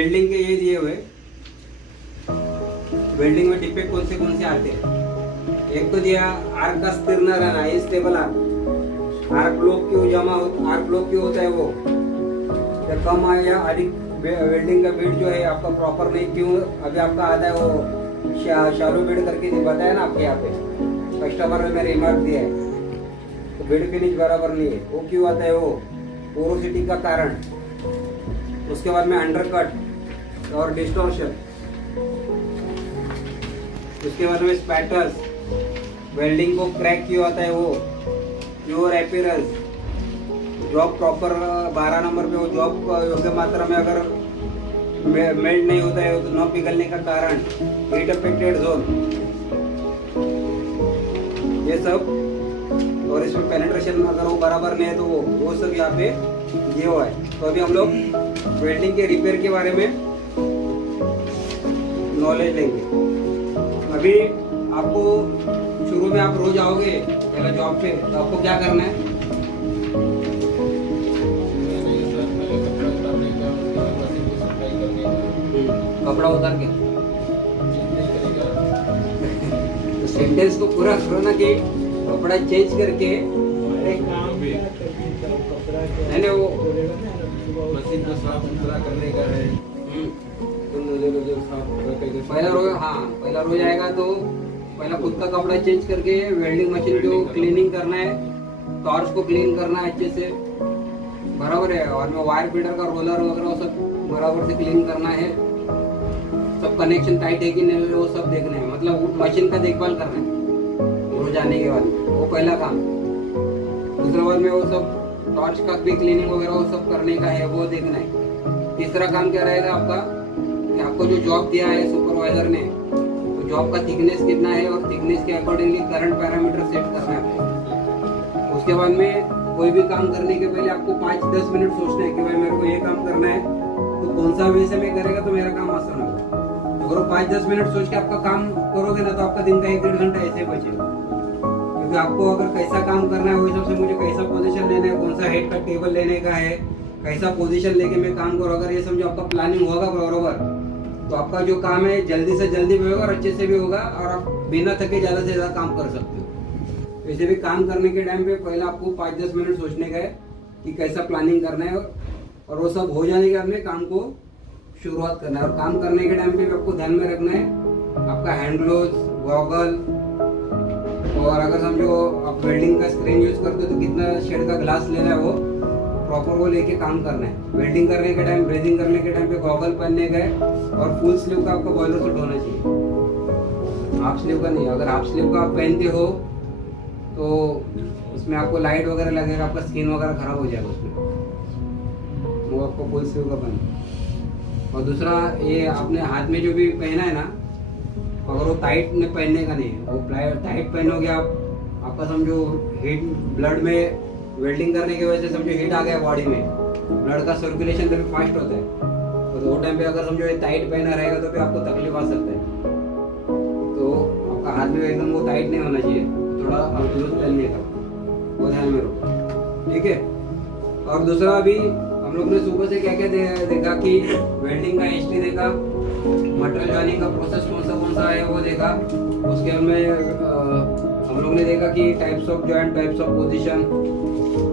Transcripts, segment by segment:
Welding के ये दिए हुए, वेल्डिंग में डिफेक्ट कौन से आते हैं। एक तो दिया आर्क का स्थिर न रहना, ये स्टेबल आर्क, आर्क ब्लॉक क्यों जमा होता, आर्क ब्लॉक क्यों होता है वो, या कम है या अधिक, वेल्डिंग का बीड जो है आपका प्रॉपर नहीं, क्यों अभी आपका आता है वो शालो बीड करके बताया ना आपके यहाँ पे कस्टमर ने मेरे रिमार्क दिया है, तो बीड फिनिश बराबर नहीं है, वो क्यों आता है, वो पोरोसिटी का कारण। उसके बाद में अंडरकट और डिस्टॉर्शन, उसके बाद में स्पैटर्स, वेल्डिंग को क्रैक क्यों आता है वो, pure appearance, job proper 12 number पे वो जॉब योग्य मात्रा में अगर मेल्ट नहीं होता है तो न पिघलने का कारण, हीट अफेक्टेड जोन, ये सब। और इसमें पेनिट्रेशन अगर वो बराबर नहीं है तो वो सब यहाँ पे ये हुआ है। तो अभी हम लोग वेल्डिंग के रिपेयर के बारे में नॉलेज लेंगे। अभी आपको शुरू में आप रोज आओगे पहले जॉब पे, तो आपको क्या करना है, कपड़ा उतार के तो सेंटेंस को पूरा करो ना कि कपड़ा चेंज करके, नहीं वो मशीन को साफ सुथरा करने का है। पहला रोज आएगा तो पहला खुद का कपड़ा चेंज करके वेल्डिंग मशीन को क्लीनिंग करना है, टॉर्च को क्लीन करना है अच्छे से, बराबर है। और में वायर फीडर का रोलर वगैरह सब बराबर से क्लीन करना है, सब कनेक्शन टाइट है कि नहीं वो सब देखना है, मतलब मशीन का देखभाल करना है रोज आने के बाद, वो पहला काम। दूसरे बाद में वो सब टॉर्च का भी क्लीनिंग वगैरह वो सब करने का है, वो देखना है। तीसरा काम क्या रहेगा आपका, कि आपको जो जॉब दिया है सुपरवाइजर ने, तो जॉब का थिकनेस कितना है और थिकनेस के अकॉर्डिंगली करंट पैरामीटर सेट करना है। उसके बाद में कोई भी काम करने के पहले आपको 5-10 मिनट सोचना है कि भाई मेरे को ये काम करना है, तो कौन सा वे से मैं करेगा तो मेरा काम आसान होगा। अगर वो 5-10 मिनट सोच के आपका काम करोगे ना, तो आपका दिन का 1-1.5 घंटा ऐसे बचेगा। क्योंकि आपको अगर कैसा काम करना है वो हिसाब से मुझे कैसा पोजीशन लेना है, कौन सा हेड का टेबल लेने का है, कैसा पोजीशन लेके मैं काम करूँ, अगर ये समझो आपका प्लानिंग होगा बराबर, तो आपका जो काम है जल्दी से जल्दी भी होगा और अच्छे से भी होगा, और आप बिना थके ज़्यादा से ज़्यादा काम कर सकते हो। वैसे भी काम करने के टाइम पे पहले आपको 5-10 मिनट सोचने का है कि कैसा प्लानिंग करना है, और वो सब हो जाने के बाद में काम को शुरुआत करना है। और काम करने के टाइम पे भी आपको ध्यान में रखना है आपका हैंड ग्लोव्स, गॉगल, और अगर समझो आप वेल्डिंग का स्क्रीन यूज करते हो तो कितना शेड का ग्लास लेना है वो प्रॉपर वो लेके काम करना है। वेल्डिंग करने के टाइम, ब्रेजिंग करने के टाइम पे गॉगल पहनने गए, और फुल स्लीव का आपका बॉयलर सूट होना चाहिए, हाफ स्लीव का नहीं। अगर हाफ स्लीव का आप पहनते हो तो उसमें आपको लाइट वगैरह लगेगा, आपका स्किन वगैरह खराब हो जाएगा उसमें, वो आपको फुल स्लीव का पहनना। और दूसरा ये आपने हाथ में जो भी पहना है ना, अगर वो टाइट में पहनने का नहीं है, वो टाइट पहनोगे आपका समझो हीट, ब्लड में वेल्डिंग करने की वजह से समझो हीट आ गया बॉडी में, ब्लड का सर्कुलेशन भी फास्ट होता है, तो वो टाइम पे अगर समझो ये टाइट पहना रहेगा तो फिर आपको तकलीफ आ सकता है। तो आपका हाथ में एकदम वो टाइट नहीं होना चाहिए, थोड़ा लूज पहनने का, वो ध्यान में रखो, ठीक है। और दूसरा अभी हम लोग ने सुबह से क्या क्या देखा कि वेल्डिंग का हिस्ट्री देखा, मटेरियल जॉइनिंग का प्रोसेस कौन सा है वो देखा, उसके में हम लोग ने देखा कि types of joint, types of position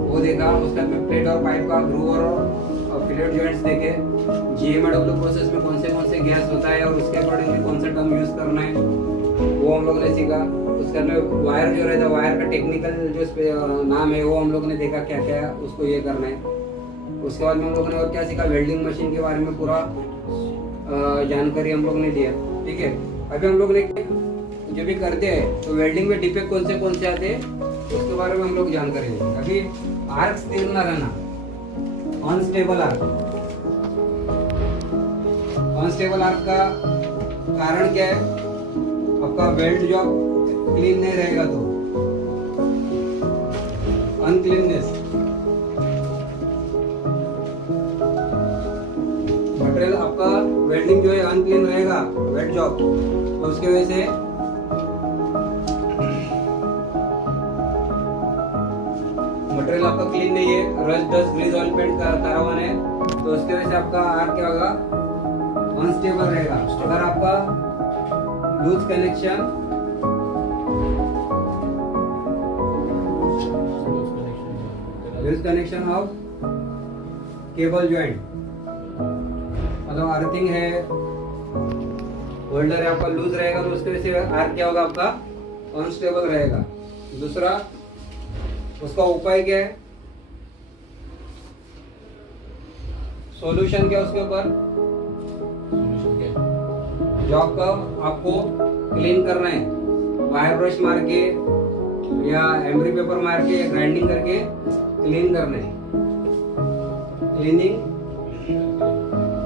वो देखा, उसके में प्लेट और पाइप का ग्रूव और फिलेट जॉइंट्स देखे, GMAW प्रोसेस में कौन से गैस होता है और उसके अकॉर्डिंगली कौन सा टर्म यूज करना है वो हम लोग ने सीखा। उसके में वायर जो रहता है, वायर का टेक्निकल जो नाम है वो हम लोग ने देखा क्या क्या उसको ये करना है। उसके बाद में हम लोग ने और क्या सीखा, वेल्डिंग मशीन के बारे में पूरा जानकारी हम लोग ने दिया, ठीक है। अभी हम लोग ने जो भी करते हैं तो वेल्डिंग में डिफेक्ट कौन से आते हैं उसके बारे में हम लोग जानकारी देंगे। अभी आर्क स्थिर न रहना, अनस्टेबल आर्क, अनस्टेबल आर्क का कारण क्या है, आपका बेल्ट जो क्लीन नहीं रहेगा तो अनक्लीननेस, मटेरियल आपका वेल्डिंग जो है अनक्लीन रहेगा वेल्ड जॉब, तो उसकी वजह से मटेरियल आपका क्लीन नहीं है, rust dust grease oil paint करा हुआ है, तो उसके वजह से आपका आर्क क्या होगा, अनस्टेबल रहेगा। अगर आपका loose connection of cable joint, मतलब अर्थिंग है, होल्डर है आपका लूज रहेगा तो उसकी वजह से आर्क क्या होगा आपका अनस्टेबल रहेगा। दूसरा उसका उपाय क्या है, सॉल्यूशन क्या है उसके ऊपर, जो आपको क्लीन करना है वायर ब्रश मार के या एमरी पेपर मार के या ग्राइंडिंग करके क्लीन करना है, क्लीनिंग।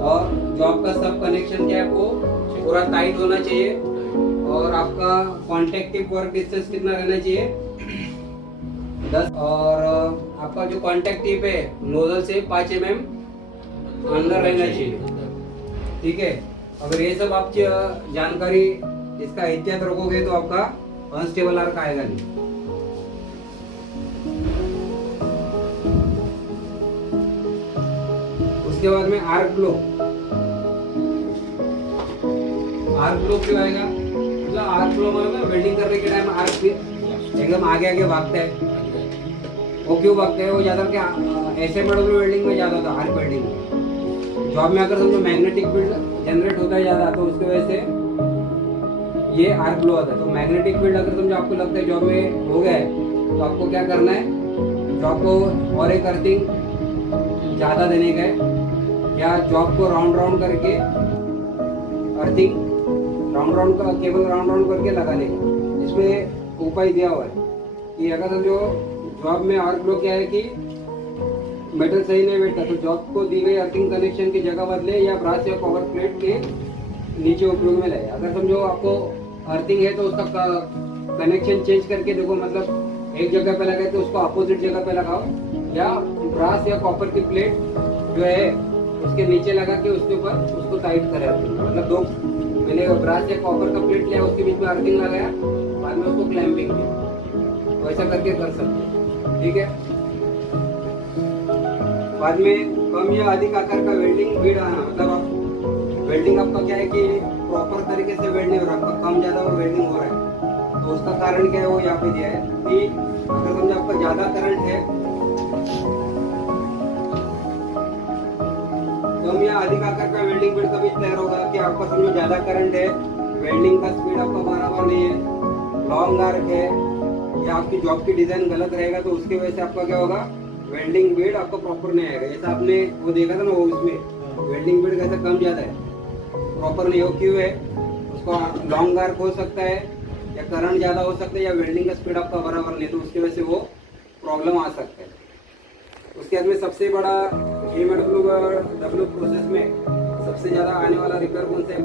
और जो आपका सब कनेक्शन क्या है आपको पूरा टाइट होना चाहिए और आपका कॉन्टेक्टिव वर्क डिस्टेंस कितना रहना चाहिए 10। और आपका जो कॉन्टेक्ट टिप है नोजल से 5 mm अंदर रहना चाहिए। ठीक है, अगर ये सब आप जानकारी इसका एहतियात रखोगे तो आपका अनस्टेबल आर्क आएगा नहीं। उसके बाद में आर्क फ्लो क्यों आएगा, मतलब आर्क फ्लो में वेल्डिंग करने के टाइम आर्क एकदम आगे आगे भागता है। वो क्यों भागता है, वो ज्यादा क्या ऐसे मॉडल वेल्डिंग में ज्यादा होता है, आर्क वेल्डिंग में। जॉब में अगर समझो मैग्नेटिक फील्ड जनरेट होता है ज्यादा तो उसकी वजह से ये आर्क फ्लो आता है। तो मैग्नेटिक फील्ड अगर समझो आपको लगता है जॉब में हो गया है तो आपको क्या करना है, जॉब को और एक अर्थिंग ज्यादा देने का है या जॉब को राउंड करके अर्थिंग केबल राउंड करके लगा लेगा। इसमें उपाय दिया हुआ है कि अगर समझो जॉब में आर्क फ्लो क्या है कि मेटल सही नहीं बैठता तो जॉब को दी गई अर्थिंग कनेक्शन की जगह बदले या ब्रास या कवर प्लेट के नीचे उपयोग में लाए। अगर समझो आपको अर्थिंग है तो उसका कनेक्शन चेंज करके देखो, मतलब एक जगह पे लगाए तो उसको अपोजिट जगह पे लगाओ या ब्रास या कॉपर की प्लेट जो है उसके नीचे लगा के उसके ऊपर उसको टाइट करें। मतलब दो मैंने ब्रास या कॉपर का प्लेट लिया उसके बीच में अर्थिंग लगाया, बाद में उसको क्लैंपिंग किया, तो ऐसा करके कर सकते हैं। ठीक है, बाद में कम या अधिक आकार का वेल्डिंग बीड आना, मतलब आप वेल्डिंग आपका क्या है कि प्रॉपर तरीके से वेल्ड नहीं हो रहा, आपका कम ज्यादा और वेल्डिंग हो रहा है। तो उसका कारण क्या है वो यहाँ पे दिया है कि अगर समझो आपका ज्यादा करंट है, कम या अधिक आकार का वेल्डिंग बीड कभी तैयार होगा कि आपका समझो ज्यादा करंट है, वेल्डिंग का स्पीड आपका बराबर नहीं है, लॉन्ग आर्क है या आपकी जॉब की डिजाइन गलत रहेगा तो उसकी वजह से आपका क्या होगा, वेल्डिंग बीड आपको प्रॉपर नहीं आएगा। जैसा आपने वो देखा था ना, वो उसमें वेल्डिंग बीड कैसा कम ज्यादा है, प्रॉपर नहीं हो, क्यों है, उसका लॉन्ग आर्क हो सकता है या करंट ज्यादा हो सकता है या वेल्डिंग का स्पीड आपका बराबर नहीं, तो उसकी वजह से वो प्रॉब्लम आ सकता है। उसके बाद में सबसे बड़ा डब्ल्यू प्रोसेस में सबसे ज्यादा आने वाला रिपेयर कौन सा है,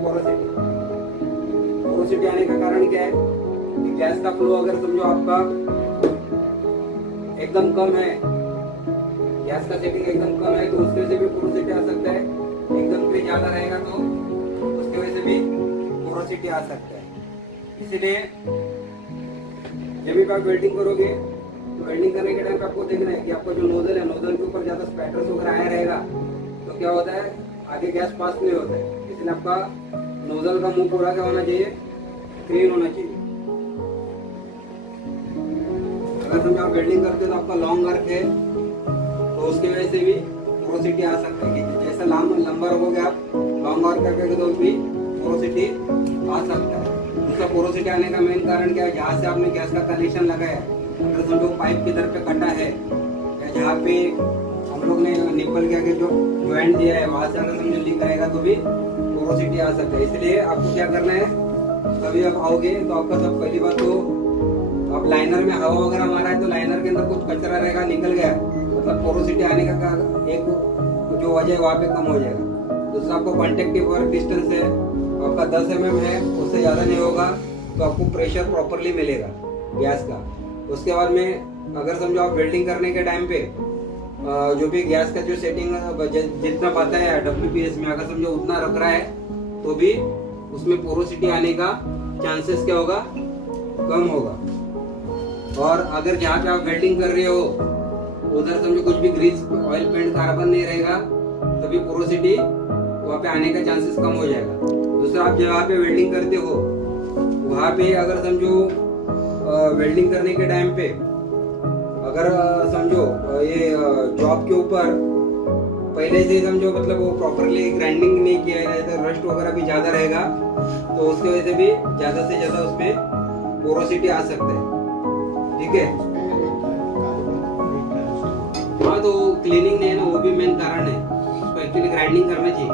पोरोसिटी आने का कारण क्या है कि गैस का फ्लो अगर समझो आपका एकदम कम है, गैस का सेटिंग एकदम कम है तो उसके वजह से भी पोरोसिटी आ सकता है, एकदम पे ज्यादा रहेगा तो उसके वजह से भी पोरोसिटी आ सकता है। इसलिए जब भी आप वेल्डिंग करोगे तो वेल्डिंग करने के टाइम पे आपको देखना है कि आपका जो नोजल है, नोजल के ऊपर ज्यादा स्पैटर्स वगैरह आया रहेगा तो क्या होता है, आगे गैस पास नहीं होता है। इसलिए आपका नोजल का मुंह पूरा क्या होना चाहिए, क्लीन होना चाहिए। अगर समझो आप वेल्डिंग करते हो तो आपका लॉन्ग आर्क है तो उसकी वजह से भी पोरोसिटी आ सकता है कि जैसा लंबा रखोगे आप लॉन्ग आर्क करके तो भी पोरोसिटी आ सकता है। उसका पोरोसिटी आने का मेन कारण क्या है, जहाँ से आपने गैस का कनेक्शन लगाया है, अगर समझो पाइप की तरफ पे कटा है या जहाँ पे हम लोग ने निप्पल के आगे जो ज्वाइंट दिया है वहां से अगर समझो लीक रहेगा तो भी पोरोसिटी आ सकता है। इसलिए आपको क्या करना है, कभी आप आओगे तो आपका सब पहली बात तो आप लाइनर में हवा वगैरह मारा है तो लाइनर के अंदर कुछ कचरा रहेगा, निकल गया, मतलब पोरोसिटी आने का एक जो वजह है वहाँ पे कम हो जाएगा। दूसरा आपको कॉन्टेक्टिव वर्क डिस्टेंस है आपका 10 mm है, उससे ज्यादा नहीं होगा तो आपको प्रेशर प्रॉपरली मिलेगा गैस का। उसके बाद में अगर समझो आप वेल्डिंग करने के टाइम पे जो भी गैस का जो सेटिंग जितना पता है WPS में, अगर समझो उतना रख रहा है तो भी उसमें पोरोसिटी आने का चांसेस क्या होगा, कम होगा। और अगर जहाँ पे आप वेल्डिंग कर रहे हो उधर समझो कुछ भी ग्रीस ऑयल पेंट कार्बन नहीं रहेगा तभी पोरोसिटी वहाँ पे आने का चांसेस कम हो जाएगा। दूसरा, आप जहाँ पे वेल्डिंग करते हो वहाँ पे अगर समझो वेल्डिंग करने के टाइम पे अगर समझो ये जॉब के ऊपर पहले से समझो मतलब वो प्रॉपरली ग्राइंडिंग नहीं किया है तो रस्ट वगैरह भी ज्यादा रहेगा, तो उसकी वजह से भी ज्यादा से ज्यादा उसमें पोरोसिटी आ सकता है। ठीक है, हाँ तो क्लीनिंग नहीं है ना, वो भी मेन कारण है। उसको एक्चुअली ग्राइंडिंग करना चाहिए।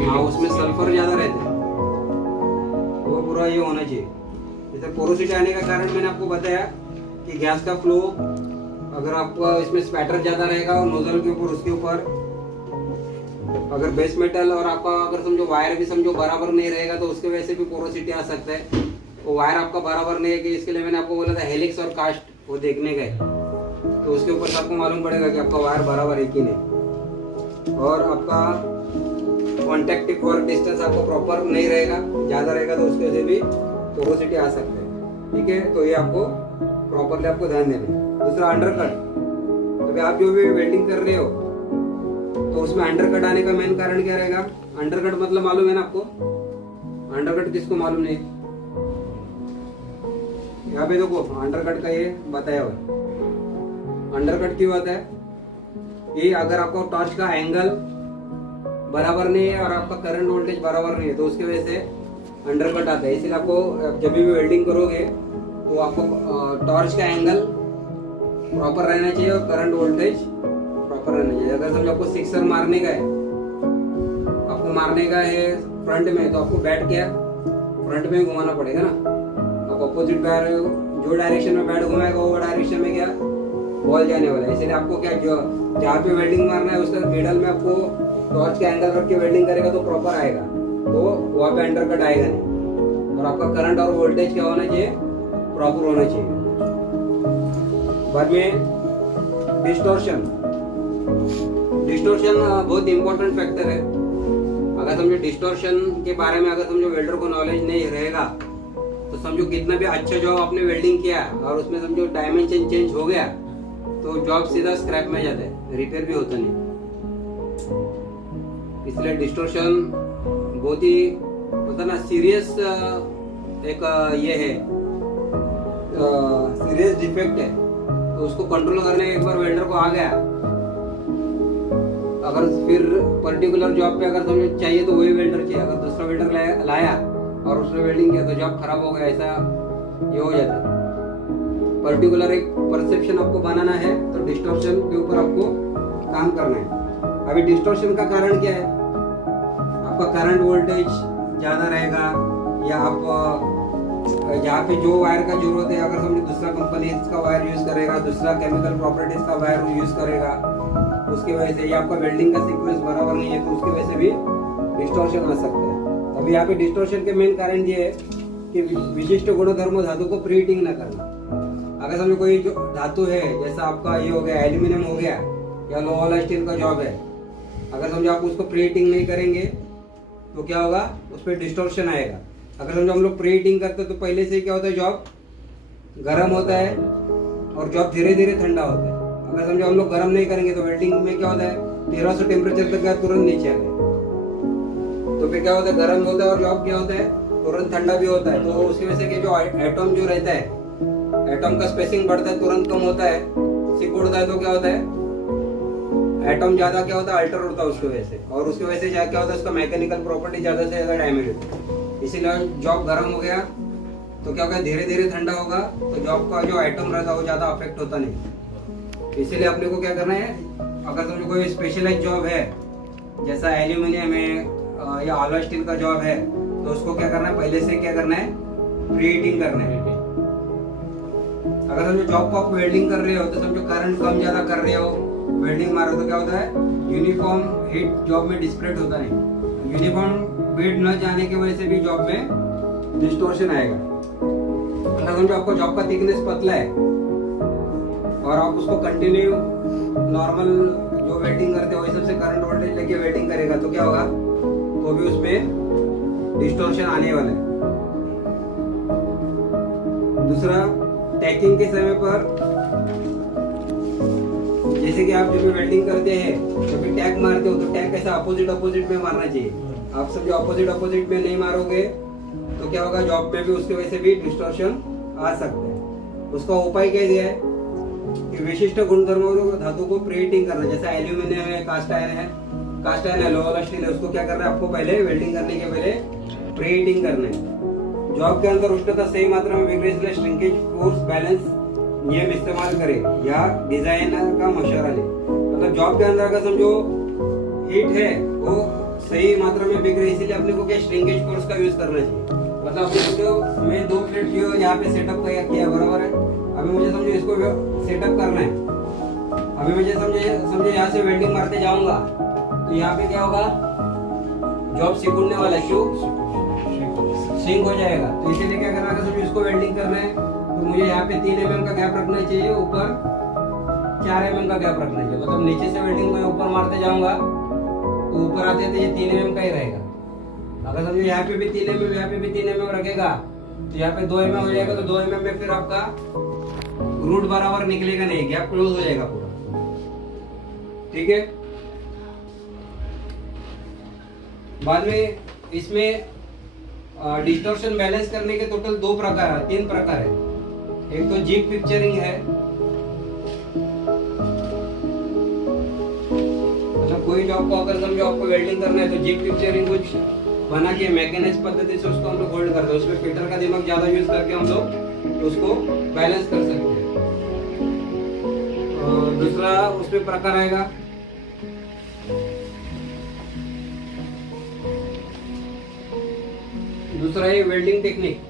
हाँ, उसमें सल्फर ज्यादा रहता है, वो पूरा ये होना चाहिए। जैसे पोरोसिटी आने का कारण मैंने आपको बताया कि गैस का फ्लो, अगर आपका इसमें स्पैटर ज्यादा रहेगा और नोजल के ऊपर उसके ऊपर अगर बेस मेटल और आपका अगर समझो वायर भी समझो बराबर नहीं रहेगा तो उसके वजह से भी पोरोसिटी आ सकता है। वो वायर आपका बराबर नहीं है कि इसके लिए मैंने आपको बोला था हेलिक्स और कास्ट वो देखने गए, तो उसके ऊपर से आपको मालूम पड़ेगा कि आपका वायर बराबर है कि नहीं। और आपका कॉन्टैक्टिव वर्क डिस्टेंस आपको प्रॉपर नहीं रहेगा, ज्यादा रहेगा तो उसके वजह से भी पोरोसिटी आ सकता है। ठीक है, तो ये आपको प्रॉपरली आपको ध्यान देना है। दूसरा, अंडरकट। अभी आप जो भी वेल्डिंग कर रहे हो तो उसमें अंडरकट आने का मेन कारण क्या रहेगा? अंडरकट मतलब मालूम है ना आपको? अंडरकट किसको मालूम नहीं? यहाँ पे देखो अंडरकट का ये बताया हुआ। अंडरकट क्यों आता है? ये अगर आपको टॉर्च का एंगल बराबर नहीं है और आपका करंट वोल्टेज बराबर नहीं है तो उसकी वजह से अंडरकट आता है। इसलिए आपको जब भी वेल्डिंग करोगे तो आपको टॉर्च का एंगल प्रॉपर रहना चाहिए और करंट वोल्टेज प्रॉपर रहना चाहिए। अगर समझो आपको सिक्सर मारने का है, आपको मारने का है फ्रंट में, तो आपको बैट क्या फ्रंट में घुमाना पड़ेगा ना। आप अपोजिट बैट जो डायरेक्शन में बैट घुमाएगा वो डायरेक्शन में क्या बॉल जाने वाला है। इसलिए आपको क्या जो जहाँ पे वेल्डिंग मारना है उसका मिडल में आपको टॉर्च का एंगल रख के वेल्डिंग करेगा तो प्रॉपर आएगा, तो वहाँ पे अंडरकट आएगा नहीं। और आपका करंट और वोल्टेज क्या होना चाहिए? प्रॉपर होना चाहिए। बाद में डिस्टॉर्शन बहुत इंपॉर्टेंट फैक्टर है। अगर समझो डिस्टॉर्शन के बारे में अगर समझो वेल्डर को नॉलेज नहीं रहेगा तो समझो कितना भी अच्छा जॉब आपने वेल्डिंग किया और उसमें समझो डायमेंशन चेंज हो गया तो जॉब सीधा स्क्रैप में जाता है, रिपेयर भी होता नहीं। इसलिए डिस्टॉर्शन बहुत ही होता ना सीरियस एक ये है सीरियस डिफेक्ट है, तो उसको कंट्रोल करने एक बार वेल्डर को आ गया, अगर फिर पर्टिकुलर जॉब पे अगर समझो चाहिए तो वही वेल्डर चाहिए। अगर दूसरा वेल्डर लाया और उसने वेल्डिंग किया तो जॉब खराब हो गया, ऐसा ये हो जाता है। पर्टिकुलर एक परसेप्शन आपको बनाना है तो डिस्टॉर्शन के ऊपर आपको काम करना है। अभी डिस्टॉर्शन का कारण क्या है? आपका करंट वोल्टेज ज्यादा रहेगा या आप जहाँ पे जो वायर का जरूरत है अगर समझो दूसरा कंपनी इसका वायर यूज करेगा, दूसरा केमिकल प्रॉपर्टीज का वायर यूज करेगा, उसकी वजह से ये आपका वेल्डिंग का सीक्वेंस बराबर नहीं है तो उसकी वजह से भी डिस्टॉर्शन आ सकता है। अभी यहाँ पे डिस्टॉर्शन के मेन कारण ये है कि विशिष्ट गुणधर्म धातु को प्री हीटिंग न करना। अगर समझो कोई जो धातु है जैसा आपका ये हो गया एल्यूमिनियम हो गया या लोहा वाला स्टील का जॉब है, अगर समझो आप उसको प्री हीटिंग नहीं करेंगे तो क्या होगा? उस पर डिस्टॉर्शन आएगा। अगर समझो हम लोग प्री हीटिंग करते तो पहले से क्या होता है, जॉब गर्म होता है और जॉब धीरे धीरे ठंडा होता है। अगर समझो हम लोग गर्म नहीं करेंगे तो वेल्डिंग में क्या होता है 1300 टेम्परेचर तक गया तुरंत नीचे आ गया, तो फिर क्या होता है गर्म होता है और जॉब क्या होता है तुरंत ठंडा भी होता है। तो उसकी वजह से जो एटम जो रहता है, एटम का स्पेसिंग बढ़ता है, तुरंत कम होता है, सिकुड़ता है, तो क्या होता है एटम ज्यादा क्या होता है अल्टर होता है उसकी वजह से, और उसकी वजह से क्या होता है उसका मैकेनिकल प्रॉपर्टी ज्यादा से ज्यादा डैमेज होता है। इसीलिए जॉब गर्म हो गया तो क्या होगा धीरे धीरे ठंडा होगा तो जॉब का जो एटम रहता है वो ज्यादा अफेक्ट होता नहीं। इसीलिए अपने को क्या करना है, अगर समझो कोई स्पेशलाइज जॉब है जैसा एल्यूमिनियम है या अलॉय स्टील का जॉब है तो उसको क्या करना है पहले से क्या करना है प्री हीटिंग करना है। अगर समझो जॉब को आप वेल्डिंग कर रहे हो तो समझो करंट कम ज्यादा कर रहे हो, वेल्डिंग मारो तो क्या होता है यूनिफॉर्म हीट जॉब में डिस्प्रेड होता नहीं। यूनिफॉर्म हीट न जाने की वजह से भी जॉब में डिस्टॉर्शन आएगा। अगर समझो आपको जॉब का थिकनेस पतला है और आप उसको कंटिन्यू नॉर्मल जो वेल्डिंग करते हो वही सबसे करंट वोल्टेज लेके वेल्डिंग करेगा तो क्या होगा तो भी उसमें डिस्टॉर्शन आने वाला है। दूसरा, टैकिंग के समय पर जैसे कि आप जब भी वेल्डिंग करते हैं जब भी टैग मारते हो तो टैग कैसा अपोजिट में मारना चाहिए। आप समझो अपोजिट में नहीं मारोगे तो क्या होगा, जॉब में भी उसकी वजह से भी डिस्टॉर्शन आ सकता है। उसका उपाय क्या दिया है कि विशिष्ट गुणधर्मों धातु को प्रीहीटिंग करना, जैसा एल्यूमिनियम है, कास्ट आयरन है, लोहा स्टील है, उसको क्या करना है आपको पहले वेल्डिंग करने के पहले प्रीहीटिंग करना है। जॉब के अंदर उष्णता सही मात्रा में बिगड़े इसलिए श्रिंकेज फोर्स बैलेंस नियम इस्तेमाल करें या डिजाइनर का मशवरा लें। मतलब जॉब के अंदर अगर समझो हीट है वो सही मात्रा में बिगड़े इसलिए अपने को क्या श्रिंकेज फोर्स का यूज करना चाहिए। मतलब अपने को मैं 2 प्लेट जो यहाँ पे सेटअप किया बराबर है, अभी मुझे समझो इसको सेटअप करना है। अभी मुझे समझो यहाँ से वेल्डिंग मारते जाऊंगा तो यहाँ पे क्या होगा, जॉब सिकुड़ने वाला है, क्यों सिंक हो जाएगा। तो इसीलिए क्या करना है, समझो इसको वेल्डिंग करना है तो मुझे यहाँ पे 3 mm का गैप रखना चाहिए, ऊपर 4 mm का गैप रखना चाहिए। मतलब नीचे से वेल्डिंग में ऊपर मारते जाऊंगा तो ऊपर आते आते ये 3 mm का ही रहेगा। अगर समझो यहाँ पे भी 3 mm यहाँ पे भी 3 mm रखेगा तो यहाँ पे 2 mm हो जाएगा। तो 2 mm में फिर आपका रूट बराबर निकलेगा नहीं, गैप क्लोज हो जाएगा पूरा। ठीक है, बाद में इसमें डिस्टॉर्शन बैलेंस करने के टोटल 3 प्रकार है। एक तो जिग पिक्चरिंग है, मतलब कोई जॉब को अगर समझो आपको वेल्डिंग करना है तो जिग पिक्चरिंग कुछ बना के मैकेनिक्स पद्धति से उसको हम लोग होल्ड करते हैं। उसमें फिल्टर का दिमाग ज्यादा यूज करके हम लोग उसको बैलेंस कर सकते हैं। दूसरा उसमें प्रकार आएगा दूसरा है वेल्डिंग टेक्निक,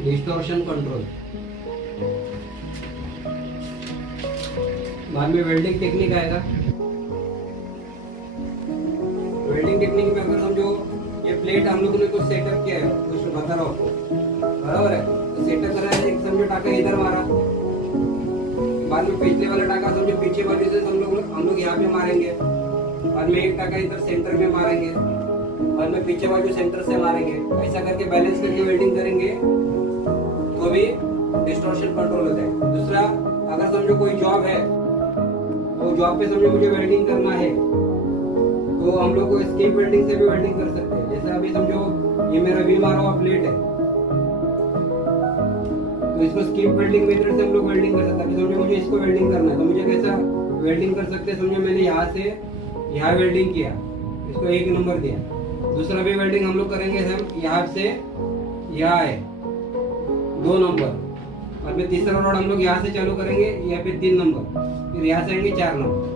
डिस्टॉर्शन कंट्रोल। बाद में वेल्डिंग टेक्निक आएगा। वेल्डिंग टेक्निक में अगर समझो ये प्लेट हम लोगों ने कुछ सेटअप किया है, कुछ बता रहा हूँ आपको, बराबर है। तो सेटअप करा है, एक समझो टाका इधर मारा, बाद में पिछले वाला टाका समझो पीछे वाले से हम लोग यहाँ पे मारेंगे, बाद में एक टाका इधर सेंटर में मारेंगे, बाद में पीछे बाजू सेंटर से मारेंगे। ऐसा करके बैलेंस करके वेल्डिंग करेंगे तो भी डिस्टॉर्शन कंट्रोल होता है। दूसरा, अगर समझो कोई जॉब है, वो जॉब पे समझो मुझे वेल्डिंग करना है तो हम लोग को स्किप वेल्डिंग से भी वेल्डिंग कर सकते हैं। जैसे अभी समझो ये मेरा व्हील मारा हुआ प्लेट है तो इसको स्किप वेल्डिंग मेथड से हम लोग वेल्डिंग कर सकते हैं। अभी समझो मुझे इसको वेल्डिंग करना है तो मुझे कैसा वेल्डिंग कर सकते हैं, समझो मैंने यहाँ से यहाँ वेल्डिंग किया, इसको 1 नंबर दिया। दूसरा भी वेल्डिंग हम लोग करेंगे, हम यहाँ से यहाँ है 2 नंबर, और फिर तीसरा रोड हम लोग यहाँ से चालू करेंगे, यहाँ पे 3 नंबर, फिर यहाँ से आएंगे 4 नंबर।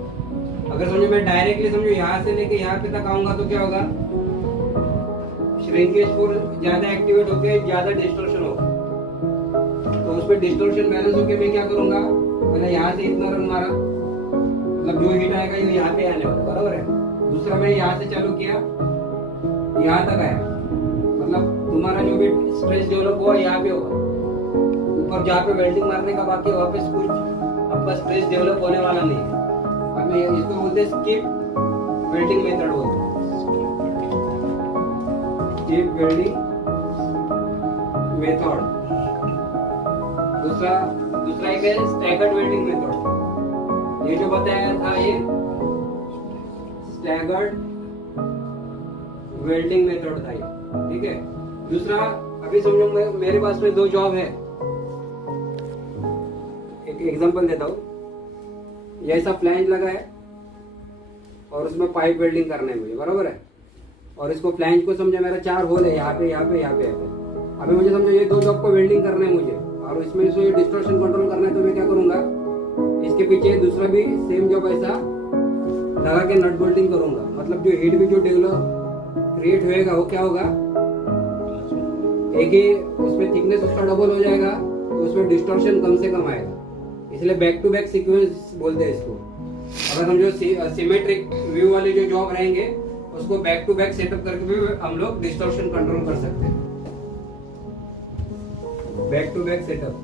अगर समझो मैं डायरेक्टली समझो यहाँ से लेके यहाँ पे तक आऊंगा तो क्या होगा, श्रिंकेज फोर्स ज्यादा एक्टिवेट होकर ज्यादा डिस्टॉर्शन होगा। तो उसमें डिस्टॉर्शन बैलेंस होकर मैं क्या करूंगा, पहले यहाँ से इतना रन मारा, मतलब जो हीट आएगा ये यहाँ पे आने वाला, बराबर है। दूसरा मैं यहाँ से चालू किया, यहाँ तक आया, मतलब तुम्हारा जो भी स्ट्रेस डेवलप हुआ यहाँ पे होगा। ऊपर जहाँ पे वेल्डिंग मारने का बाकी वहाँ पे कुछ आपका स्ट्रेस डेवलप होने वाला नहीं है। अब इसको बोलते हैं स्किप वेल्डिंग मेथड बोलते हैं, स्किप वेल्डिंग मेथड। दूसरा एक है स्टैगर्ड वेल्डिंग मेथड। ये जो बताया था ये स्टैगर्ड वेल्डिंग मेथड था ये, ठीक है। दूसरा, अभी समझो मेरे पास में 2 जॉब है, एक एग्जांपल देता हूँ। ये ऐसा फ्लैंज लगा है और उसमें पाइप वेल्डिंग करना है मुझे, बराबर है। और इसको फ्लैंज को समझो मेरा 4 होल है, यहाँ पे यहाँ पे यहाँ पे यहाँ पे। अभी मुझे समझो ये 2 जॉब को वेल्डिंग करना है मुझे, और इसमें से डिस्टॉर्शन कंट्रोल करना है। तो मैं क्या करूंगा, इसके पीछे दूसरा भी सेम जॉब ऐसा लगा के नट बोल्टिंग करूंगा। मतलब जो हीट भी जो डेवलप क्रिएट होएगा वो क्या होगा, एक ही उसमें थिकनेस उसका डबल हो जाएगा, तो उसमें डिस्टॉर्शन कम से कम आएगा। इसलिए बैक टू बैक सीक्वेंस बोलते हैं इसको। अगर हम जो सिमेट्रिक व्यू वाले जो जॉब रहेंगे उसको बैक टू बैक सेटअप करके भी हम लोग डिस्टॉर्शन कंट्रोल कर सकते हैं। Back to back setup.